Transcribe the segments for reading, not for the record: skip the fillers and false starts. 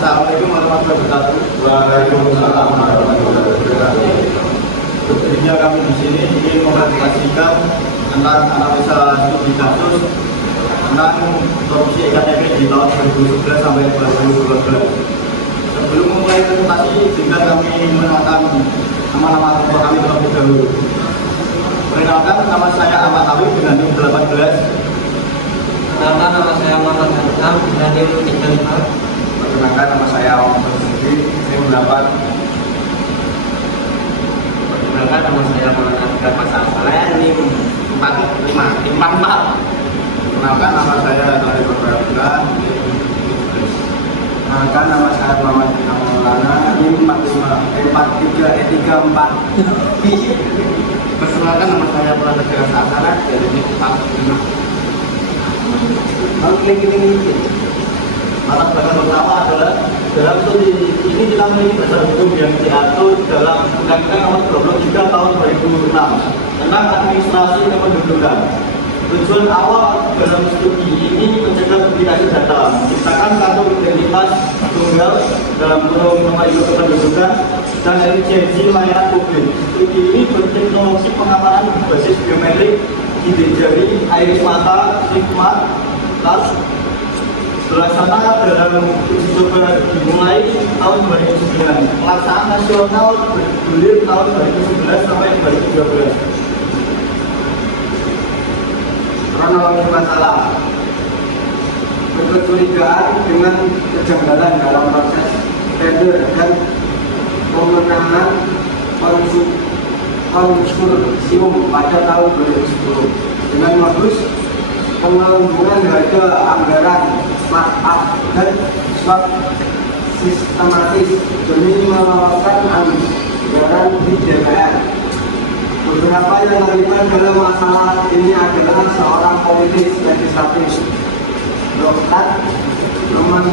Assalamualaikum warahmatullahi wabarakatuh. Waalaikumsalam warahmatullahi wabarakatuh. Berdirinya kami di sini ingin mempresentasikan tentang analisa studi kasus tentang korupsi EKTP di tahun 2011 sampai 2012. Sebelum memulai presentasi, izinkan kami mengenalkan nama-nama ketua kami terlebih dahulu. Perkenalkan, nama saya Ahmad Awif dengan NIM 18. Perkenalkan, nama saya Muhammad Hamzah dengan NIM 35. Perkenalkan, nama saya Muhammad Sudi, NIM 8. Perkenalkan, nama saya Muhammad Hamzah Pasal Saleh, NIM 45, NIM 44. Perkenalkan, nama saya Dari Perkenalkan, NIM 17. Perkenalkan, nama saya Muhammad Maulana, NIM 43, 34. Perkenalkan, nama saya Purana Tegas Asana dari NIM 45. Latar belakang pertama adalah dalam studi ini kita memiliki dasar hukum yang diatur dalam Undang-Undang Nomor 23 Tahun 2006 tentang administrasi kependudukan. Tujuan awal dalam studi ini mencegah duplikasi data, menciptakan kartu identitas tunggal dalam kurung nomor induk kependudukan dan efisiensi layanan publik. Studi ini berteknologi pengamanan berbasis biometrik, sidik jari, iris mata, stigmat, tas. Pelaksana dalam uji coba dimulai tahun 2009, pelaksanaan nasional bergulir tahun 2011 sampai 2012. Kronologi masalah berkecurigaan dengan kejanggalan dalam proses tender dan pemenangan konsorsium pada tahun 2010 dengan modus penggelembungan harga anggaran markup dan swap sistematis demi meloloskan anggaran di DPR. Beberapa yang terlibat dalam masalah ini adalah seorang politisi legislatif, Dr. Roman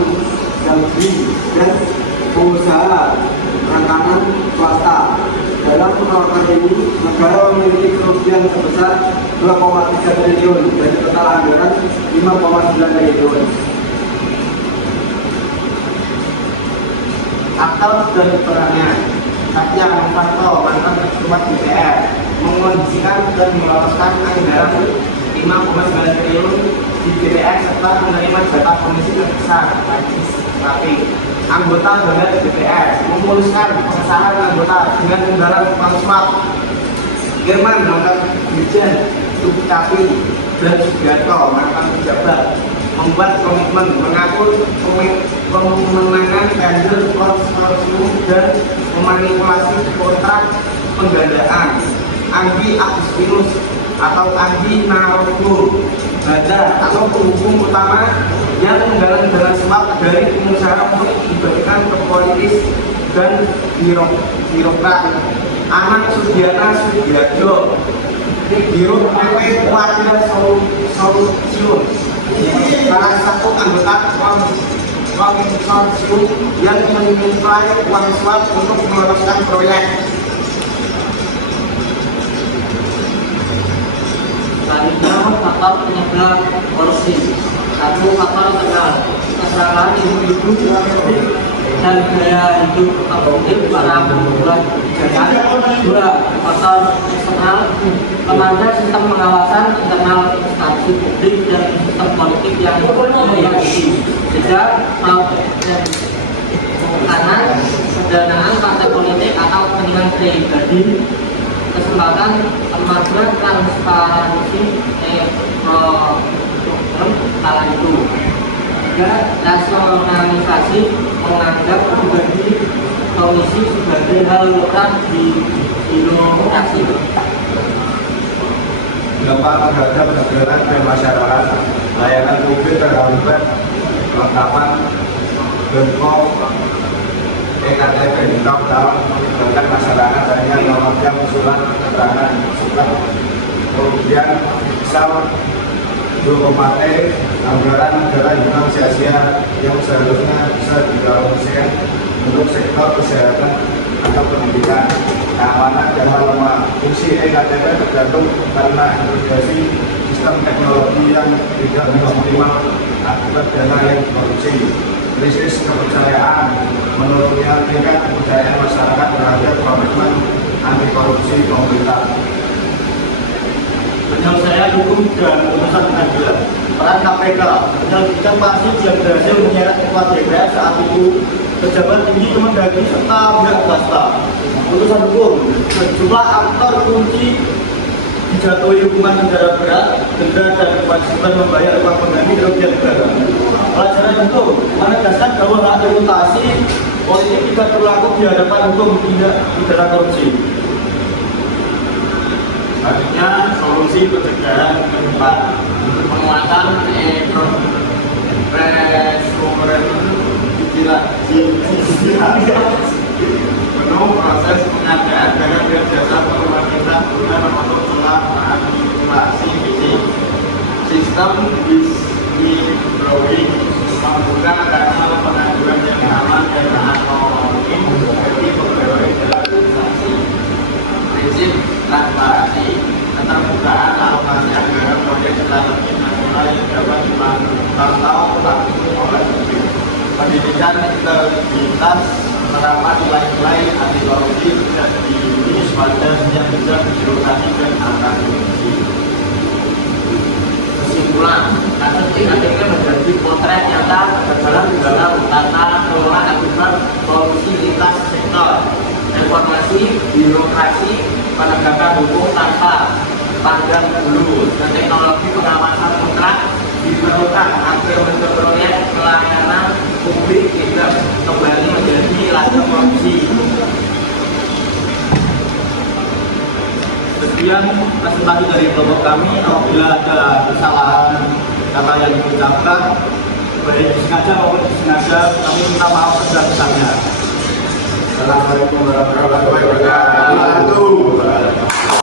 Dalvi, dan pengusaha perikanan swasta. Dalam penolakan ini, negara memiliki kerugian sebesar 2,3 triliun dari total anggaran 5,9 triliun. Aktor dan perannya Satya Novanto, mantan ketua DPR, mengkondisikan dan meloloskan anggaran 5,9 triliun di DPR serta menerima jatah komisi terbesar legislatif. Anggota badan DPR memuluskan pengesahan anggota dengan anggaran uang suap. Irman, mantan dirjen Dukcapil, dan Sugiarto, mantan pejabat, membuat komitmen mengatur pemenangan tender konsorsium dan memanipulasi kontrak penggandaan. Andi Agustinus atau Andi Narogong Bada atau penghubung utama yang menggalang dana suap dari pengusaha untuk dibagikan ke politis dan birokrat. Anak Sudiana Sudiarjo, Biro PP Warga Solusium, salah satu anggota konsorsium yang menyuplai uang suap untuk meloloskan proyek. Selanjutnya, faktor penyebab korupsi. Satu, faktor internal, kesalahan individu dan gaya hidup produktif para pembuat kebijakan. Dua, faktor eksternal, lemahnya sistem pengawasan internal instansi publik dan sistem politik yang meyakini. Tiga, kanan pendanaan partai politik atau kepentingan pribadi. Kesempatan lembaga transparansi kala itu. Tiga, nasionalisasi, menganggap pribadi komisi sebagai hal lekat di birokrasi. Dampak terhadap negara dan masyarakat, layanan publik terhambat, kelengkapan bentuk EKTP di dalam melibatkan masyarakat hanya memegang usulan keterangan surat. Kemudian misal 2,T anggaran negara hilang sia-sia yang seharusnya bisa dialokasikan untuk sektor kesehatan atau pendidikan, keamanan dan lemah. Fungsi EKTP tergantung karena integrasi sistem teknologi yang tidak optimal akibat dana yang korupsi. Krisis kepercayaan menyampaikan kepercayaan masyarakat terhadap komitmen anti korupsi pemerintah. Penyelesaian hukum dan putusan pengadilan. Peran KPK menyelidiki kasus yang berhasil menyeret ketua DPR saat itu, pejabat tinggi Kemendagri serta pihak swasta. Putusan hukum, sejumlah aktor kunci dijatuhi hukuman penjara berat, denda dan kewajiban membayar uang pengganti kerugian negara. Pelajaran itu menegaskan bahwa hak reputasi politik tidak berlaku di hadapan hukum tindak pidana korupsi. Selanjutnya, solusi pencegahan ke depan penguatan penuh proses pengadaan dengan kerjasama pemerintah guna menutup celah manipulasi fisik sistem whistleblowing membuka kanal pengaduan yang aman dan anonim bagi pegawai dalam organisasi. Prinsip transparansi, keterbukaan alokasi anggaran proyek strategis nasional yang dapat dipantau langsung oleh publik. Pendidikan integritas, penerapan nilai-nilai anti korupsi tidak diulis pada yang bisa birokrasi dan angka korupsi. Kesimpulan, kasus ini akhirnya menjadi potret nyata kegagalan dalam tata kelola akibat korupsi lintas sektor, informasi, birokrasi, penegakan hukum tanpa pandang bulu, dan teknologi pengawasan mutlak diperlukan agar bentuk proyek pelayanan publik tidak kembali menjadi ladang korupsi. Sekian presentasi dari kelompok kami. Apabila ada kesalahan kata yang diucapkan, baik disengaja maupun disengaja, kami minta maaf sebesar-besarnya. Assalamualaikum warahmatullahi wabarakatuh.